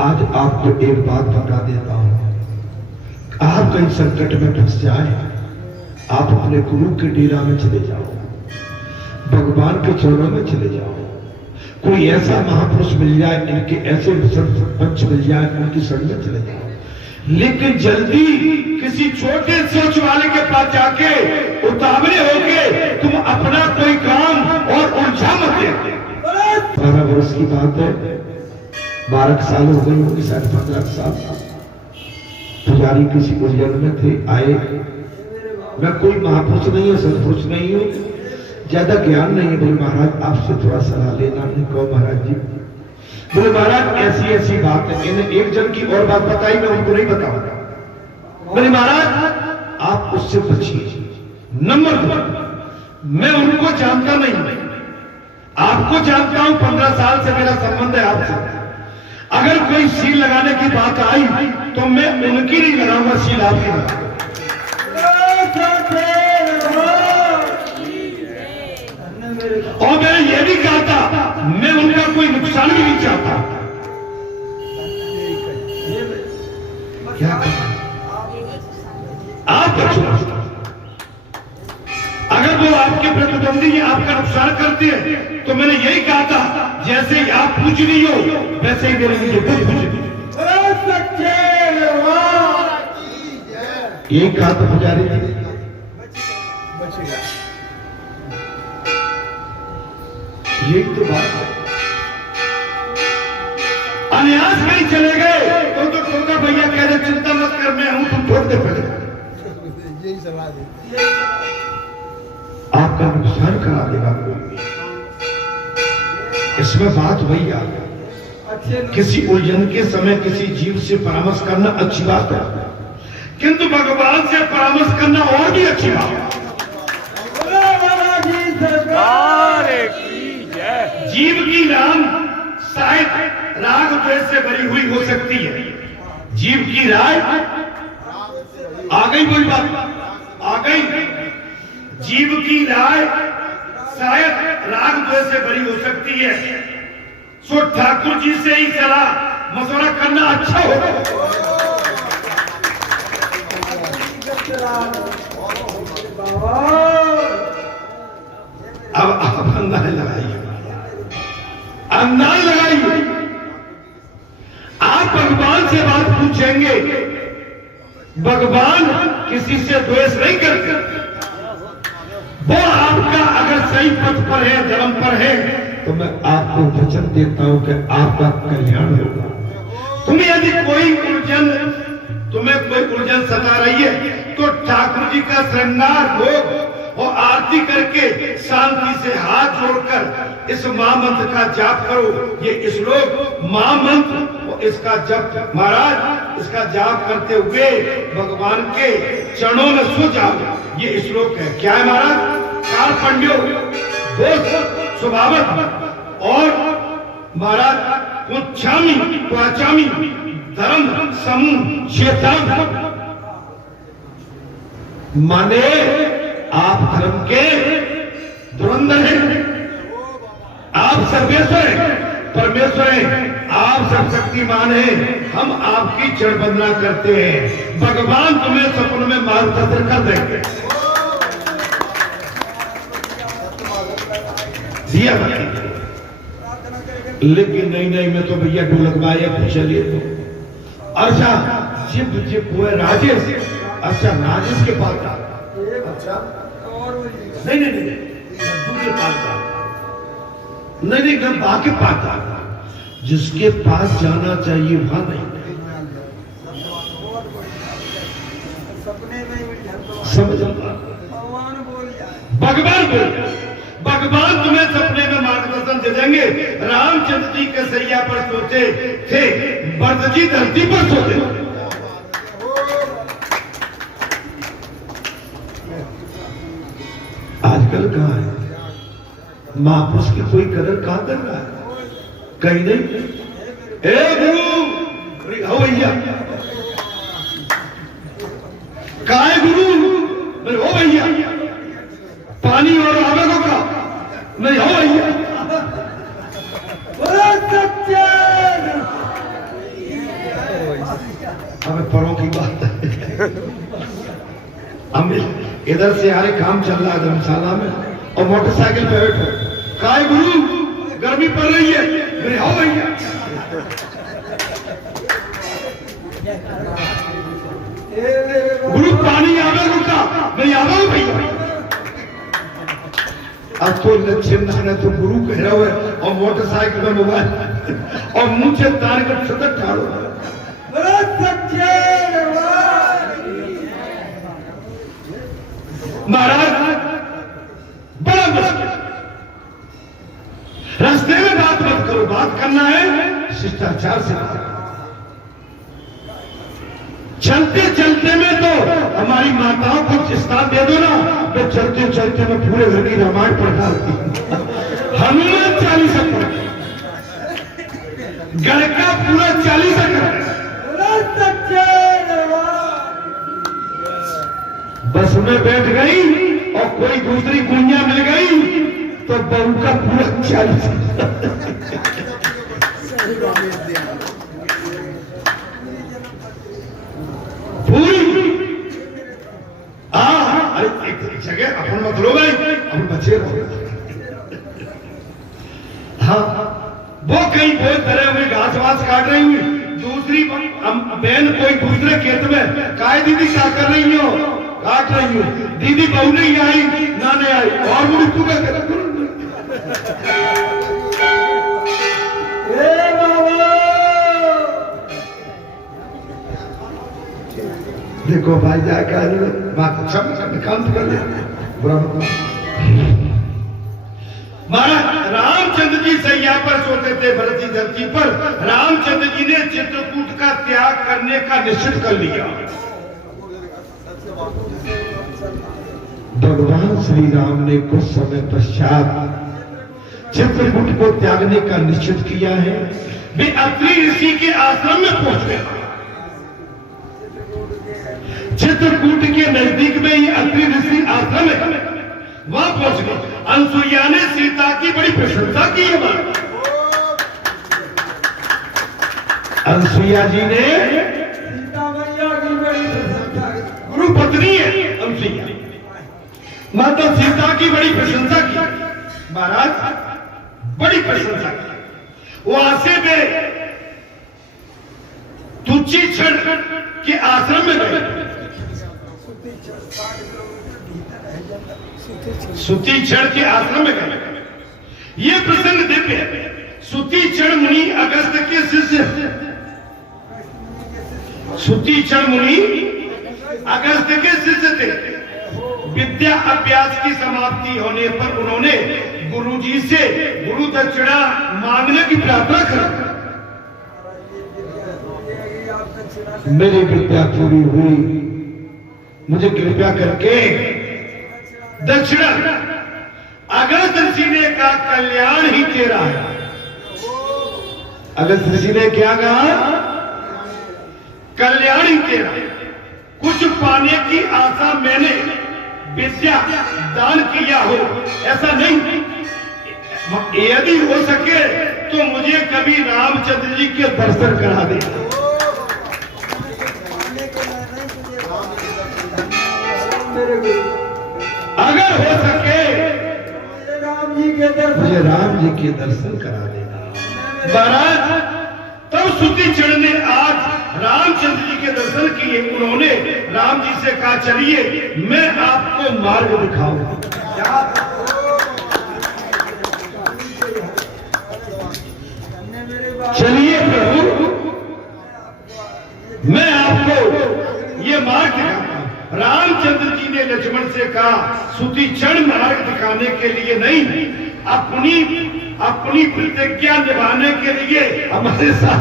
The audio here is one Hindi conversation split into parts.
आज आपको एक बात बता देता हूं, आप कहीं संकट में फंस जाए, आप अपने गुरु के डेरा में चले जाओ, भगवान के चरणों में चले जाओ। कोई ऐसा महापुरुष मिल जाए, इनके ऐसे पंच मिल जाए, उनकी शरण में चले जाओ। लेकिन जल्दी किसी छोटे सोच वाले के पास जाके उतावले होके तुम अपना कोई काम और उलझा मत दे। 12 वर्ष की बात है, 12 साल हो गए होंगे, शायद 15 साल। पुजारी किसी उलझन में थे, आए। मैं कोई महापुरुष नहीं हूं, सत्पुरुष नहीं हूं, ज्यादा ज्ञान नहीं है। बोले महाराज आपसे थोड़ा सलाह लेना। नहीं कहो महाराज जी। बोले महाराज ऐसी ऐसी बात है। इन्हें एक जन की और बात बताई, मैं उनको नहीं बताऊंगा। बोले महाराज आप उससे बचिए। नंबर 2, मैं उनको जानता नहीं, आपको जानता हूं, 15 साल से मेरा संबंध है आपसे। अगर कोई सील लगाने की बात आई तो मैं उनकी नहीं लगाऊंगा, सील आपकी लगाऊंगा। और मैंने यह भी कहा था, मैं उनका कोई नुकसान भी नहीं चाहता। क्या आप बचो, अगर वो आपके प्रतिद्वंदी आपका नुकसान करते हैं तो मैंने यही कहा था, जैसे ही आप पूछ रही हो वैसे ही मेरे लिए खुद पूछ रही। यही कहा था पुजारी जी। यही तो बात है। अन्यास कहीं चले गए तो टोका भैया कह रहे चिंता मत कर, मैं हूं, तुम छोड़ दे पहले। यही सलाह दे। आपका नुकसान करा देगा कोई। इसमें बात वही आ गई, किसी उलझन के समय किसी जीव से परामर्श करना अच्छी बात है, किंतु भगवान से परामर्श करना और भी अच्छी बात है। जीव की राम शायद राग द्वेष से भरी हुई हो सकती है। जीव की राय आ गई, कोई बात आ गई। जीव की राय शायद राग द्वेष से भरी हो सकती है। सो ठाकुर जी से ही सलाह मशवरा करना अच्छा होगा। अब आप अंदाज लगाइए, अंदाज लगाइए। आप भगवान से बात पूछेंगे, भगवान किसी से द्वेष नहीं करते। वो आपका अगर सही पथ पर है, धर्म पर है, तो मैं आपको वचन देता हूं कि आपका कल्याण होगा। तुम्हें यदि कोई उलझन, तुम्हें कोई उलझन सता रही है तो ठाकुर जी का श्रृंगार हो और आरती करके शांति से हाथ जोड़कर इस महामंत्र का जाप करो। ये श्लोक महामंत्र और इसका जप, महाराज इसका जाप करते हुए भगवान के चरणों में सो जाओ। ये श्लोक है, क्या है महाराज? काल पंड्यो दोष स्वभावत और महाराज पुच्छामी त्वाचामी धर्म समूह चेतन। माने आप धर्म के धुरंधर हैं, आप सर्वेश्वर हैं, परमेश्वर हैं, आप सर्वशक्तिमान हैं। हम आपकी चरण वंदना करते हैं। भगवान तुम्हें सपनों में मार्गदर्शन कर देंगे। दिया लेकिन नहीं, मैं तो भैया ढोलक बाया चलिए तो। अच्छा जिप हुए राजेश, अच्छा राजेश के पास जा। अच्छा नहीं लड्डू के पास जा। नहीं मैं बा के पास जाता, जिसके पास जाना चाहिए वहां नहीं। समझ भगवान तुम्हें सपने में मार्गदर्शन दे देंगे। रामचंद्र जी के सैया पर सोते थे, भरत जी धरती पर सोते थे। आजकल कहां है महापुरुष की कोई कदर कहां कर रहा है? कहीं नहीं। ए गुरु हो भैया, काय गुरु हो भैया, पानी और आवेगों का नहीं हो भैया। परों की बात है। हम इधर से आ रहे, काम चल रहा है धर्मशाला में, और मोटरसाइकिल पे बैठो, काय गुरु गर्मी पड़ रही है, मेरे आओ भैया। गुरु पानी आवे रुका, नहीं आवा भैया। अब तो लक्ष्मण ने तो गुरु कह रहा है, और मोटरसाइकिल में मोबाइल, और मुंह से तार कर सतत ठाड़ो। महाराज बड़ा मुश्किल, रास्ते में बात मत करो, बात करना है शिष्टाचार से। चलते चलते में तो हमारी माताओं को चिस्ता दे दो ना, तो चलते चलते में पूरे घर की रामायण पढ़ डालती। हनुमान 40 घर का पूरा 40 बस में बैठ गई और कोई दूसरी गुड़िया मिल गई तो बहू का पूरा 40। पूरी अरे एक जगह अपन मत लो भाई, अपन बचे रहो। हाँ, वो कहीं कोई तरह हुई घास वास काट रही हुई, दूसरी बहन कोई दूसरे खेत में, काय दीदी क्या कर रही हो, काट रही हूँ, दीदी बहू नहीं आई ना नहीं आई, और मुझे तू क्या कर। देखो भाई जाकर बात सब काम कर लिया। महाराज रामचंद्र जी सैया पर सोते थे, भरत जी धरती पर। रामचंद्र जी ने चित्रकूट का त्याग करने का निश्चित कर लिया। भगवान श्री राम ने कुछ समय पश्चात चित्रकूट को त्यागने का निश्चित किया है। वे अत्रि ऋषि के आश्रम में पहुंच गए। चित्रकूट के नजदीक में ही अत्रि ऋषि आश्रम है, वहां पहुंच गए। अनसुईया ने सीता की बड़ी प्रशंसा की है। अनसुईया जी ने सीता मैया की बड़ी प्रशंसा, गुरु पत्नी है अनसुईया, माता सीता की बड़ी प्रशंसा की। महाराज बड़ी प्रशंसा की। वहां से वे तुच्ची क्षण के आश्रम में गए। सुती क्षण के आश्रम में गए। ये प्रसंग दिव्य है। सुती क्षण मुनि अगस्त के शिष्य, सुती क्षण मुनि अगस्त के शिष्य थे। विद्या अभ्यास की समाप्ति होने पर उन्होंने गुरुजी से गुरु दक्षिणा मांगने की प्रार्थना करी। मेरी विद्या पूरी हुई, मुझे कृपया करके दक्षिणा। अगस्त ऋषि ने कहा कल्याण ही तेरा है। अगस्त ऋषि ने क्या कहा? कल्याण ही तेरा। कुछ पाने की आशा मैंने विद्या दान किया हो ऐसा नहीं। यदि हो सके तो मुझे कभी रामचंद्र जी के दर्शन करा दे। अगर हो सके मुझे राम जी के दर्शन करा देना। महाराज तब सुती क्षण ने आज रामचंद्र जी के दर्शन किए। उन्होंने राम जी से कहा चलिए मैं आपको मार्ग दिखाऊंगा। चलिए प्रभु मैं आपको ये मार्ग दिखाऊंगा। रामचंद्र जी ने लक्ष्मण से कहा सुती क्षण मार्ग दिखाने के लिए नहीं, अपनी प्रतिज्ञा निभाने के लिए हमारे साथ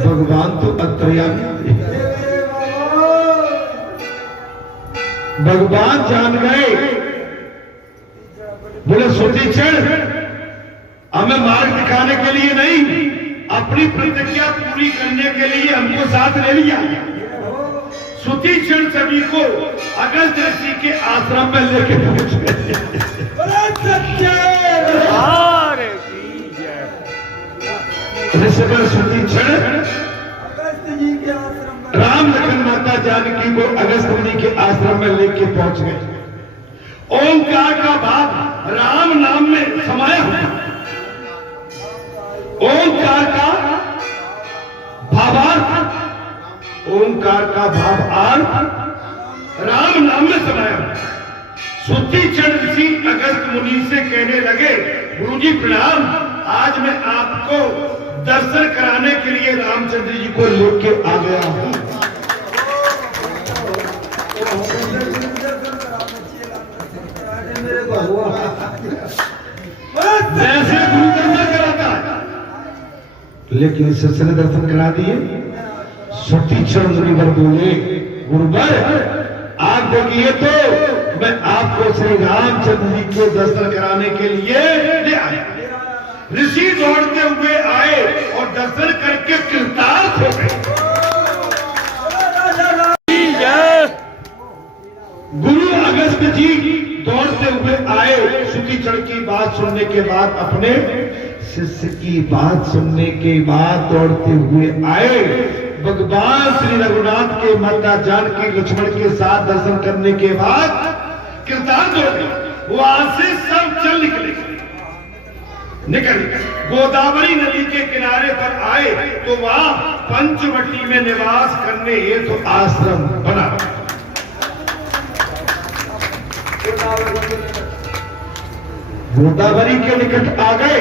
भगवान तो अंतर्यामी, भगवान जान गए। बोले सुती क्षण हमें मार्ग दिखाने के लिए नहीं, अपनी प्रतिज्ञा पूरी करने के लिए हमको साथ ले लिया। सुती क्षण सभी को अगस्त ऋषि के आश्रम में लेके पहुंच गए। ऋषिवर सुधी क्षण राम लखन माता जानकी को अगस्त मुनि के आश्रम में लेके पहुंच गए। ओंकार का भाव राम नाम में समाया हुआ। ओंकार का भावार्थ, ओंकार का भावार्थ राम नाम में समाया हुआ। सुधीक्षण ऋषि अगस्त मुनि से कहने लगे, गुरुजी प्रणाम, आज मैं आपको दर्शन कराने के लिए रामचंद्र जी को लेके आ गया हूं। जैसे गुरु दर्शन कराता है, लेकिन शिष्य ने दर्शन करा दिए। सुधीक्षण मुनिवर बोले, गुरुवर आप देखिए तो मैं आपको श्री रामचंद्र जी के दर्शन कराने के लिए ले आया। ऋषि दौड़ते हुए आए और दर्शन करके कृतार्थ हो गए। गुरु अगस्त जी दौड़ते हुए आए। सुधीक्षण की बात सुनने के बाद, अपने शिष्य की बात सुनने के बाद दौड़ते हुए आए। भगवान श्री रघुनाथ के माता जानकी लक्ष्मण के साथ दर्शन करने के बाद कृतार्थ हो गए। वहां से सब चल निकल गोदावरी नदी के किनारे पर आए तो वहां पंचवटी में निवास करने हेतु आश्रम बना। गोदावरी के निकट आ गए।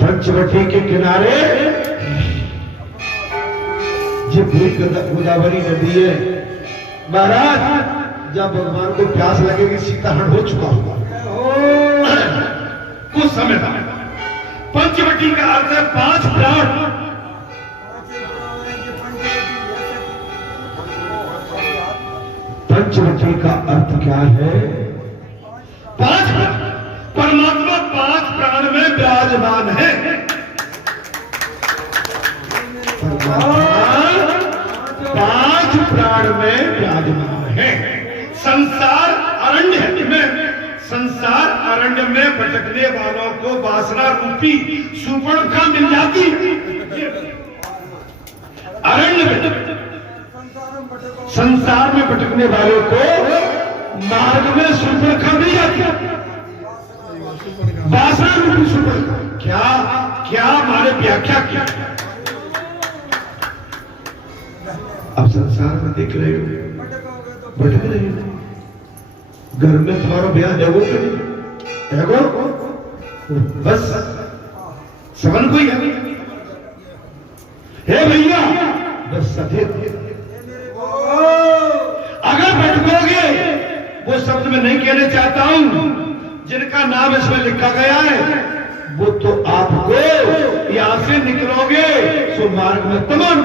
पंचवटी के किनारे जो पूरी गोदावरी नदी है, महाराज जब भगवान को प्यास लगेगी सीताहरण हो चुका होगा। कुछ समय था। पंचवटी का अर्थ है 5 प्राण। पंचवटी का अर्थ क्या है? 5 प्राण। परमात्मा 5 प्राण में विराजमान है। परमात्मा 5 प्राण में विराजमान है। संसार अरण्य में, संसार अरण्य में भटकने वालों को वासना रूपी सुपर्णखा मिल जाती है। अरण्य में, संसार में भटकने वालों को मार्ग में सुपर्णखा मिल जाती है। वासना रूपी सुपर्णखा क्या क्या हमारे व्याख्या क्या? अब संसार में देख रहे हो, भटक रहे हो। घर में तुम्हारा ब्याह है वो बस समन कोई है भैया, बस सफेद। अगर भटकोगे, वो शब्द मैं नहीं कहने चाहता हूं, जिनका नाम इसमें लिखा गया है वो तो आपको यहां से निकलोगे सो मार्ग में तमाम।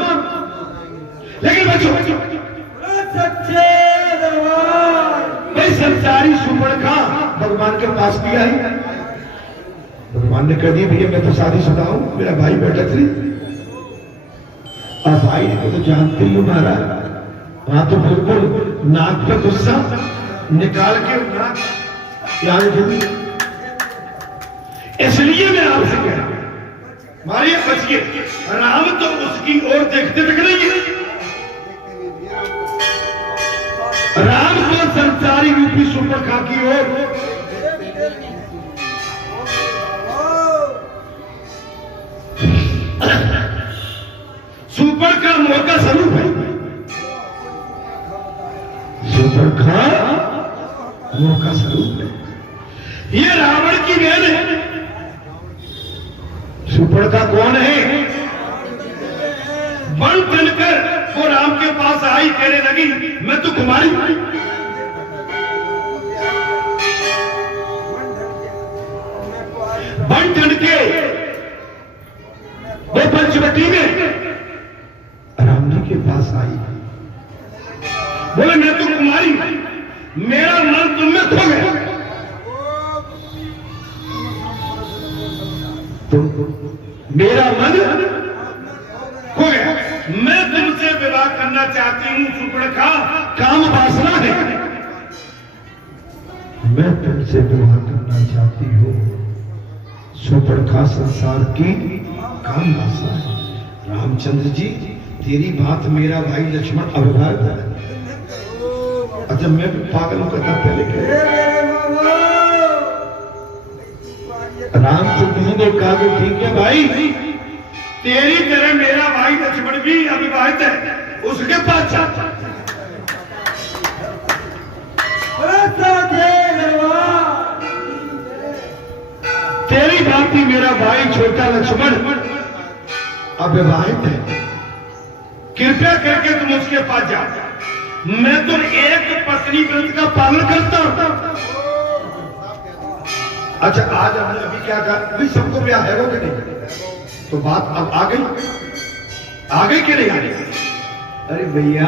लेकिन बच्चों भाई संसारी सुपर्णखा भगवान के पास भी आई। भगवान ने कह दिया, भैया मैं तो शादीशुदा हूं, मेरा भाई बेटा थी। और भाई को तो जानते ही हो महाराज, वहां तो बिल्कुल नाक पे गुस्सा निकाल के नाक याद। इसलिए मैं आपसे कह रहा हूं, मारिए बचिए। राम तो उसकी ओर देखते तक नहीं है। राम तो संसारी रूपी सुपर्णखा की ओर। सुपर्णखा मोह का स्वरूप है। सुपर्णखा मोह का स्वरूप है। ये रावण की बहन है। सुपर्णखा कौन है? बन चलकर वो राम के पास आई, कहने लगी मैं तो कुमारी। बन ठंड के वो पंचवटी में राम जी के पास आई, बोले मैं तो कुमारी, मेरा मन तुम में खो गया। मेरा मन हो गया, मैं तुमसे विवाह करना चाहती हूं सुपर्णखा, काम वासना है। मैं तुमसे विवाह करना चाहती हूं सुपर्णखा संसार की काम भाषा है। रामचंद्र जी, तेरी बात मेरा भाई लक्ष्मण अवगाहत है। अच्छा, मैं पागल हूं कहता पहले रामचंद्र जी ने कहा कि ठीक है भाई, तेरी तरह मेरा भाई लक्ष्मण भी अविवाहित है, उसके पास जा। तेरी भांति मेरा भाई छोटा लक्ष्मण अविवाहित है, कृपया करके तुम उसके पास जाओ। मैं तो एक पत्नी व्रत का पालन करता हूं। अच्छा, आज हमने अभी क्या कहा, भाई सबको ब्याह है वो कि नहीं? तो बात अब आ गई कि नहीं आ गई? अरे भैया,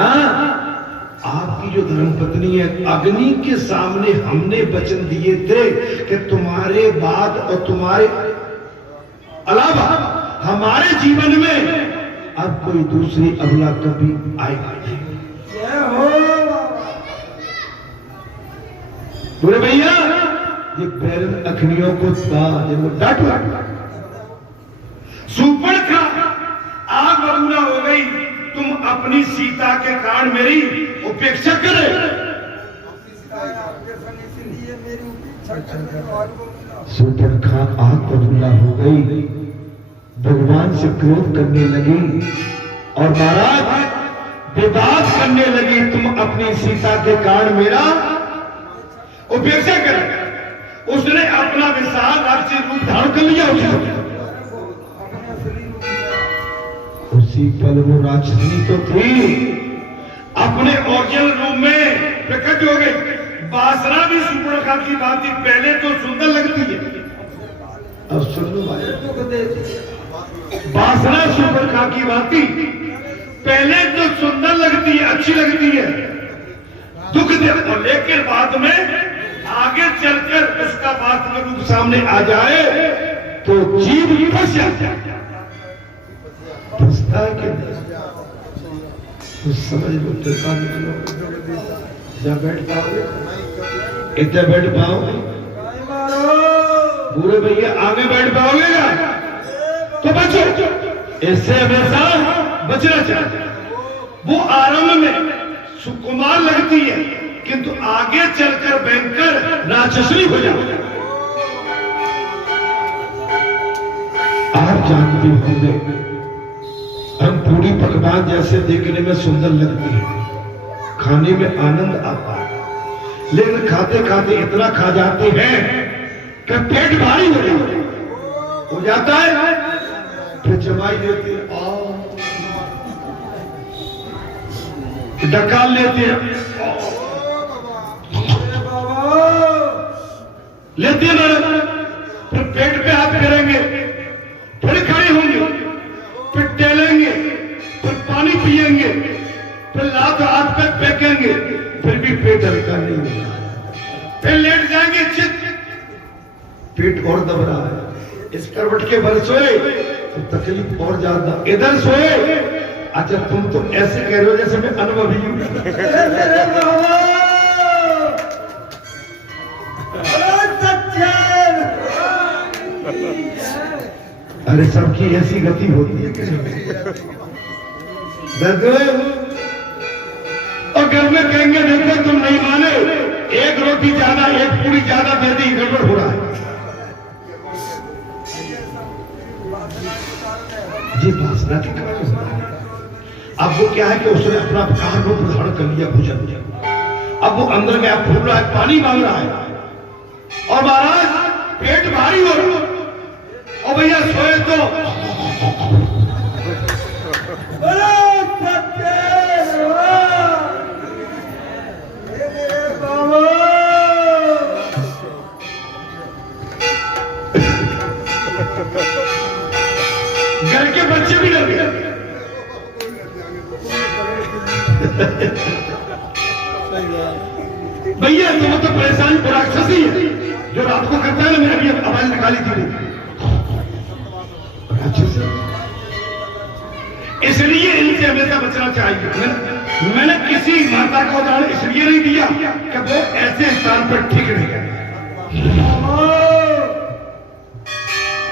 आपकी जो धर्मपत्नी है, अग्नि के सामने हमने वचन दिए थे कि तुम्हारे बाद और तुम्हारे अलावा हमारे जीवन में अब कोई दूसरी अबला कभी आएगा नहीं। बोले भैया, ये बैरन अग्नियों को डांटो। सुपर्णखा, आग बबूला हो गई, तुम अपनी सीता के कारण मेरी उपेक्षा करे। सुपर्णखा आग बबूला हो गई, भगवान से क्रोध करने लगी और महाराज विवाद करने लगी, तुम अपनी सीता के कारण मेरा उपेक्षा करे। उसने अपना विशाल राक्षसी रूप धारण कर लिया। उसी पल वो राक्षसी तो थी, अपने ओरिजिनल रूप में प्रकट हो गई। वासना भी सुपर्णखा की बात थी, पहले तो सुंदर लगती है। अब सुन लो भाई, वासना सुपर्णखा की बात थी, पहले तो सुंदर लगती है, अच्छी लगती है, दुख दे, लेकिन बाद में आगे चलकर उसका बात में रूप सामने आ जाए तो जीव फंस जाता है। फंसता है कि तो समझ लो, चलता निकलो। जब बैठ पाओगे, इधर बैठ पाओगे, पूरे भैया आगे बैठ पाओगे ना, तो बचो। इससे हमेशा बचना चाहिए। वो आरंभ में सुकुमार लगती है, किंतु आगे चलकर भयंकर राक्षसी हो जाओगे। आप जानते होंगे, हम पूरी पकवान जैसे देखने में सुंदर लगती है, खाने में आनंद आता है, लेकिन खाते खाते इतना खा जाते हैं कि पेट भारी हो जाता है। फिर जमाई देते हैं, डकार लेते हैं, लेते हैं, फिर पेट पे हाथ फेरेंगे, फिर खड़े होंगे, फिर टहलेंगे, फिर पानी पिएंगे, फिर लात हाथ पे फेंकेंगे, फिर भी पेट हल्का नहीं होगा। फिर लेट जाएंगे, चित पेट और दब रहा है। इस करवट के बल सोए तो तकलीफ और ज्यादा, इधर सोए। अच्छा, तुम तो ऐसे कह रहे हो जैसे मैं अनुभवी हूं। अरे सबकी ऐसी गति होती है और घर में कहेंगे देखो तुम नहीं माने, एक रोटी ज्यादा, एक पूरी ज्यादा दे दी, गड़बड़ हो रहा है। ये वासना के कारण होता है। अब वो क्या है कि उसने अपना कारण रूप धारण कर लिया, भुजन। अब वो अंदर गया, फूल रहा है, पानी मांग रहा है, और महाराज पेट भारी हो रहा है। और भैया सोए तो घर के बच्चे भी डर गए। भैया तुम तो परेशानी को राक्षसी है, जो रात को करता है ना, मैंने भी आवाज निकाली थी राक्षसी। इसलिए इनसे हमेशा बचना चाहिए। मैंने किसी माता का उदाहरण इसलिए नहीं दिया कि वो ऐसे स्थान पर ठीक नहीं है।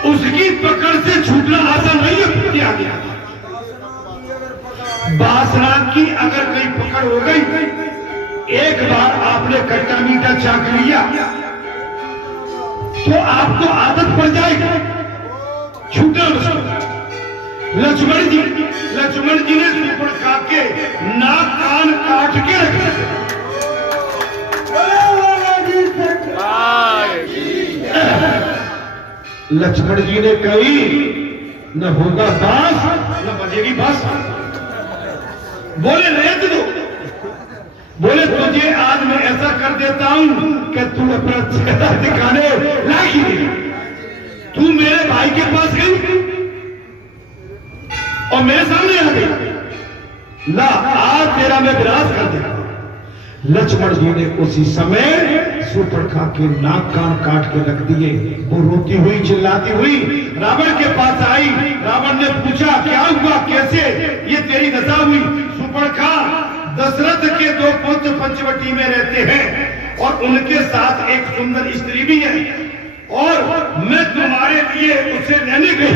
उसकी पकड़ से छूटना आसान नहीं है। क्या गया वासना की अगर कोई पकड़ हो गई, एक बार आपने खट्टा मीठा चाख लिया तो आपको आदत पड़ जाएगी, छूटना मुश्किल। लक्ष्मण जी ने सुपड़ खा के नाक कान काट के रखे। लक्ष्मण जी ने कही न होगा बांस न बजेगी बांस। बोले रेत दो, बोले तुझे आज मैं ऐसा कर देता हूं कि तू अपना चेहरा दिखाने लायक ही नहीं। तू मेरे भाई के पास गई और मेरे सामने आ गई, ला आज तेरा मैं विनाश कर देता हूं। लक्ष्मण जी ने उसी समय सुपर्णखा के नाक कान काट के रख दिए। वो रोती हुई चिल्लाती हुई रावण के पास आई। रावण ने पूछा क्या हुआ, कैसे ये तेरी दशा हुई? सुपर्णखा दशरथ के 2 पुत्र पंचवटी में रहते हैं और उनके साथ एक सुंदर स्त्री भी है, और मैं तुम्हारे लिए उसे लेने गई